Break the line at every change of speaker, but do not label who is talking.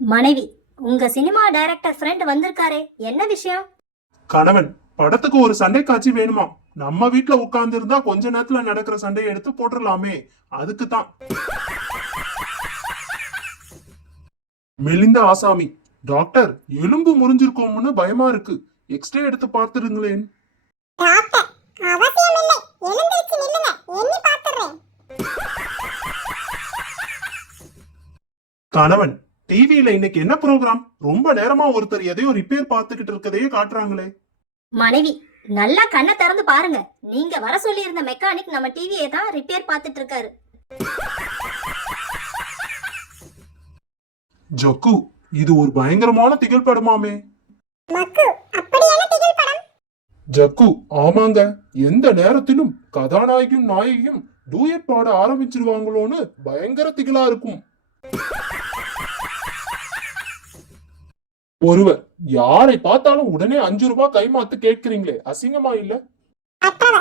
மனைவி, உங்க cinema director friend வந்திருக்காரே, என்ன விஷயம்?
கணவன், படத்துக்கு ஒரு சண்டை காட்சி வேணுமா? நம்ம வீட்டுல உட்கார்ந்து இருந்தா கொஞ்ச நேரத்துல நடக்கிற சண்டையை எடுத்து போட்டுடலாமே, அதுக்கு தான். மெலிந்த ஆசாமி, டாக்டர், எலும்பு முறிஞ்சிருக்கோம்னு பயமா இருக்கு, எக்ஸ்ரே எடுத்து பார்த்துருங்களேன்.
டாக்டர், அவசியம் இல்லை. எழுந்திருச்சு நில்லுங்க, எண்ணி பார்த்துறேன்.
கணவன், டிவியில இன்னைக்கு என்ன ப்ரோக்ராம்? ரொம்ப நேரமா ஒருத்தர் எதையோ ரிப்பேர் பார்த்துக்கிட்டு இருக்கதையே காட்டுறாங்களே.
மனைவி, நல்லா கண்ணை திறந்து பாருங்க. நீங்க வர சொல்லி இருந்த மெக்கானிக் நம்ம டிவியை தான் ரிப்பேர் பார்த்துட்டு இருக்காரு.
ஜக்கு, இது ஒரு பயங்கரமான திகில் படமாமே.
மக்கு, அப்படியான திகில் படம்?
ஜக்கு, ஆமாங்க. எந்த நேரத்திலும் கதாநாயகியும் நாயகியும் டூயட் பாட ஆரம்பிச்சிருவாங்களோன்னு பயங்கர திகிலா இருக்கும். ஒருவர் யாரை பார்த்தாலும் உடனே 5 ரூபாய் கைமாத்து கேட்கிறீங்களே, அசிங்கமா இல்ல?
அட்டா